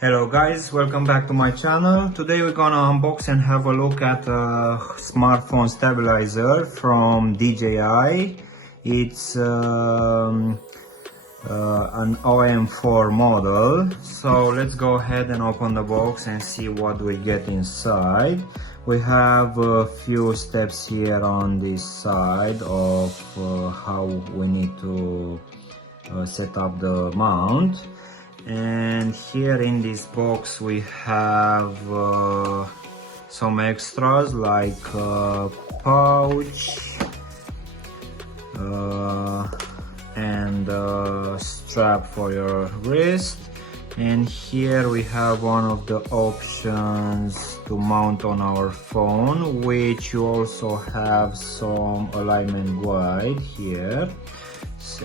Hello guys, welcome back to my channel. Today we're gonna unbox and have a look at a smartphone stabilizer from DJI. It's an OM4 model. So let's go ahead and open the box and see what we get inside. We have a few steps here on this side of how we need to set up the mount. And here in this box we have some extras like pouch and strap for your wrist. And here we have one of the options to mount on our phone, which you also have some alignment guide here.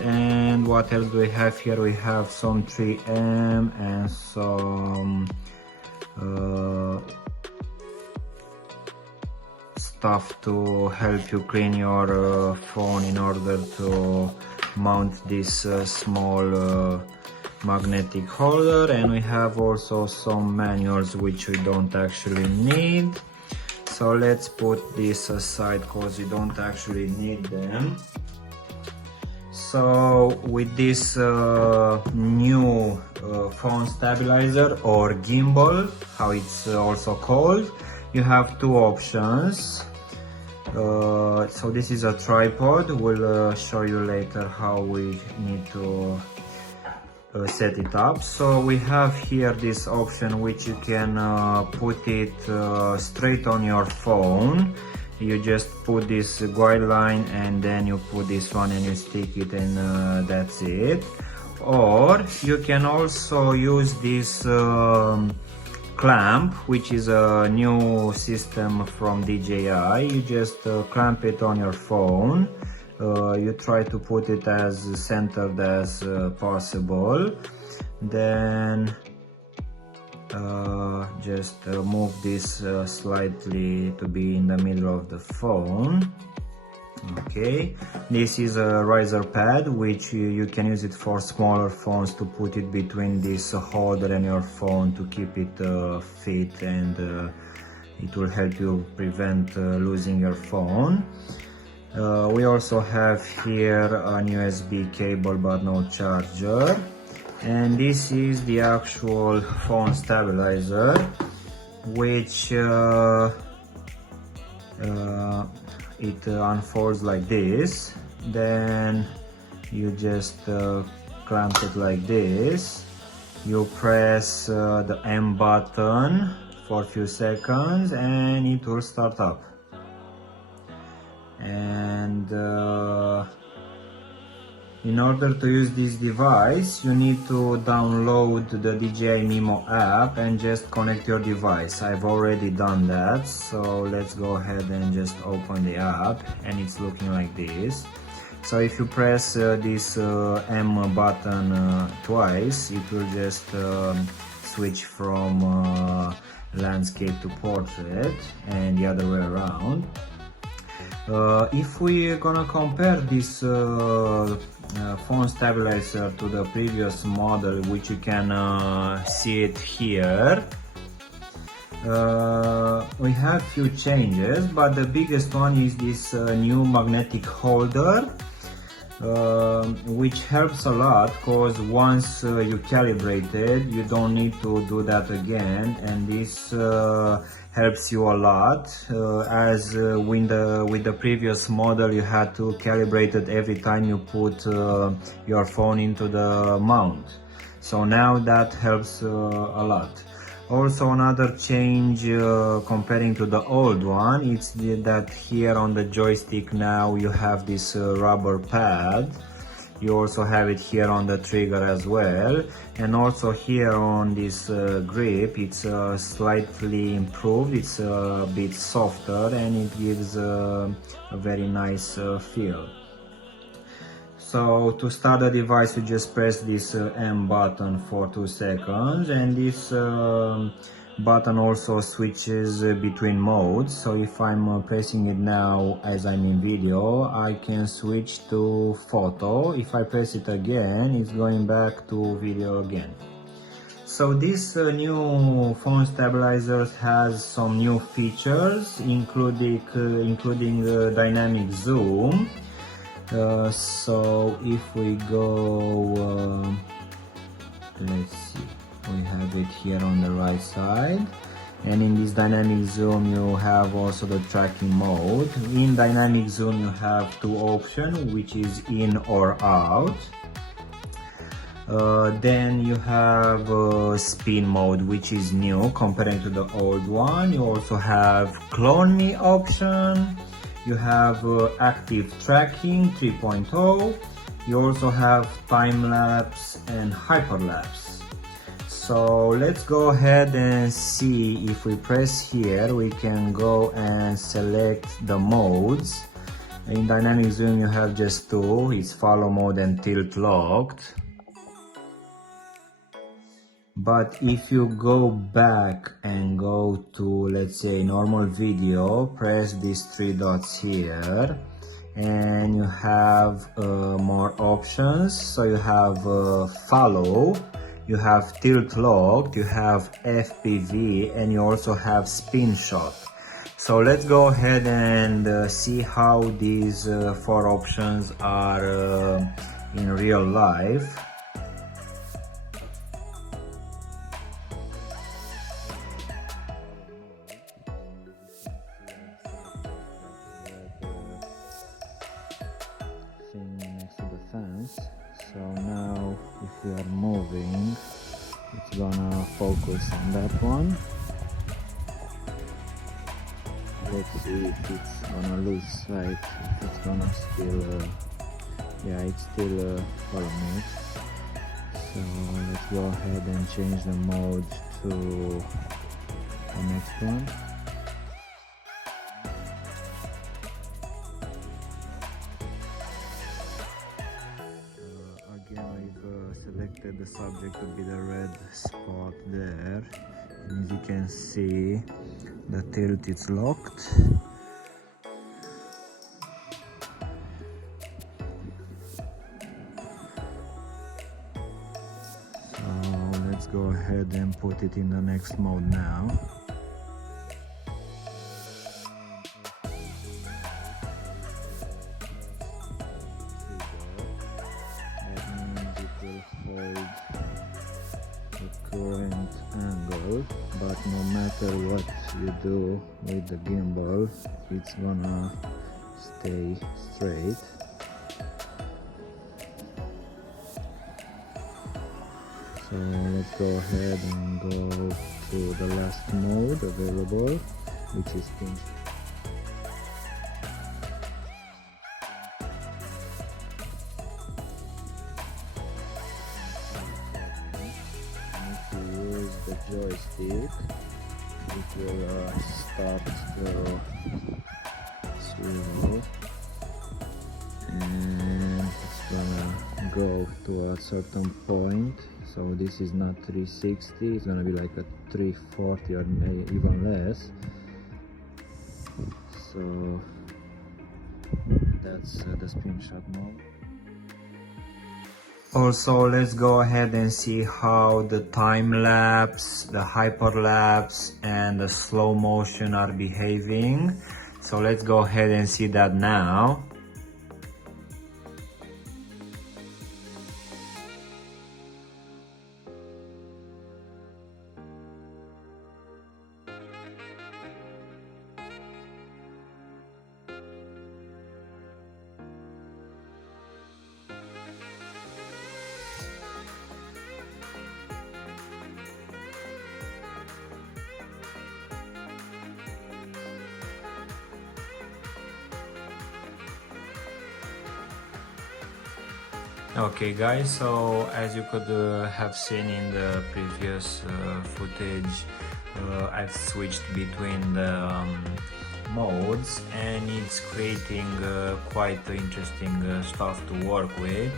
And what else do we have here? We have some 3M and some stuff to help you clean your phone in order to mount this small magnetic holder. And we have also some manuals which we don't actually need, so let's put this aside because we don't actually need them. So with this new phone stabilizer, or gimbal, how it's also called, you have two options. So this is a tripod. We'll show you later how we need to set it up. So we have here this option which you can put it straight on your phone. You just put this guideline and then you put this one and you stick it, and that's it. Or you can also use this clamp, which is a new system from DJI. You just clamp it on your phone. You try to put it as centered as possible. Then just move this slightly to be in the middle of the phone. Okay, this is a riser pad which you can use it for smaller phones, to put it between this holder and your phone to keep it fit, and it will help you prevent losing your phone. We also have here an USB cable but no charger. And this is the actual phone stabilizer, which it unfolds like this. Then you just clamp it like this. You press the M button for a few seconds and it will start up. And in order to use this device, you need to download the DJI Mimo app and just connect your device. I've already done that, so let's go ahead and just open the app, and it's looking like this. So if you press this M button twice, it will just switch from landscape to portrait, and the other way around. If we're gonna compare this phone stabilizer to the previous model, which you can see it here, we have few changes, but the biggest one is this new magnetic holder, which helps a lot, because once you calibrate it, you don't need to do that again, and this helps you a lot, as with the previous model you had to calibrate it every time you put your phone into the mount. So now that helps a lot. Also, another change comparing to the old one, it's that here on the joystick now you have this rubber pad. You also have it here on the trigger as well, and also here on this grip, it's slightly improved. It's a bit softer and it gives a very nice feel. So to start the device, you just press this M button for 2 seconds, and this button also switches between modes. So if I'm pressing it now as I'm in video, I can switch to photo. If I press it again, it's going back to video again. So this new phone stabilizer has some new features, including dynamic zoom. So if we go, let's see, we have it here on the right side, and in this dynamic zoom you have also the tracking mode. In dynamic zoom you have two options, which is in or out. Then you have spin mode, which is new compared to the old one. You also have clone me option. You have active tracking 3.0. You also have time lapse and hyperlapse. So let's go ahead and see. If we press here, we can go and select the modes. In dynamic zoom you have just two, it's follow mode and tilt locked. But if you go back and go to, let's say, normal video, press these three dots here and you have more options. So you have follow, you have tilt locked, you have FPV, and you also have spin shot. So let's go ahead and see how these four options are in real life. Next to the fence. So now if we are moving, it's gonna focus on that one. Let's see if it's gonna lose sight, if it's gonna still yeah, it's still following it. So let's go ahead and change the mode to the next one. I've selected the subject to be the red spot there, and as you can see, the tilt is locked. So let's go ahead and put it in the next mode now. Hold the current angle, but no matter what you do with the gimbal, it's gonna stay straight. So let's go ahead and go to the last mode available, which is spin. The joystick, it will start the swivel and it's gonna go to a certain point. So this is not 360, it's gonna be like a 340 or maybe even less. So that's the spin shot mode. Also, let's go ahead and see how the time lapse, the hyperlapse, and the slow motion are behaving. So let's go ahead and see that now. Okay guys, so as you could have seen in the previous footage, I've switched between the modes and it's creating quite interesting stuff to work with.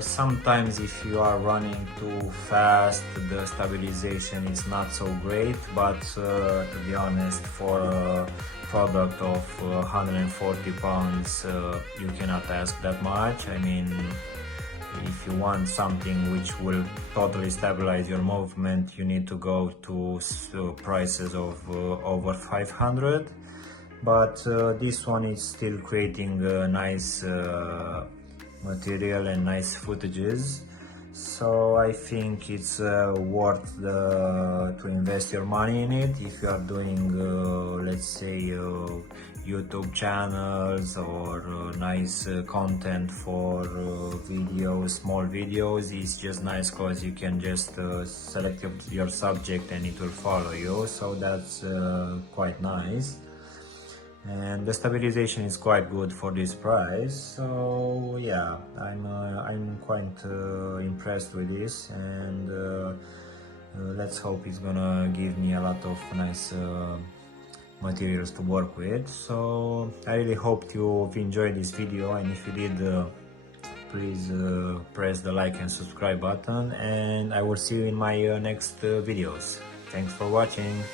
Sometimes if you are running too fast, the stabilization is not so great, but to be honest, for a product of 140 pounds, you cannot ask that much. I mean, if you want something which will totally stabilize your movement, you need to go to prices of over 500. But this one is still creating nice material and nice footages, so I think it's worth to invest your money in it if you are doing let's say YouTube channels or nice content for videos, small videos. It's just nice because you can just select your subject and it will follow you, so that's quite nice. And the stabilization is quite good for this price, so yeah, I'm quite impressed with this, and let's hope it's gonna give me a lot of nice materials to work with. So I really hope you've enjoyed this video, and if you did, please press the like and subscribe button, and I will see you in my next videos. Thanks for watching.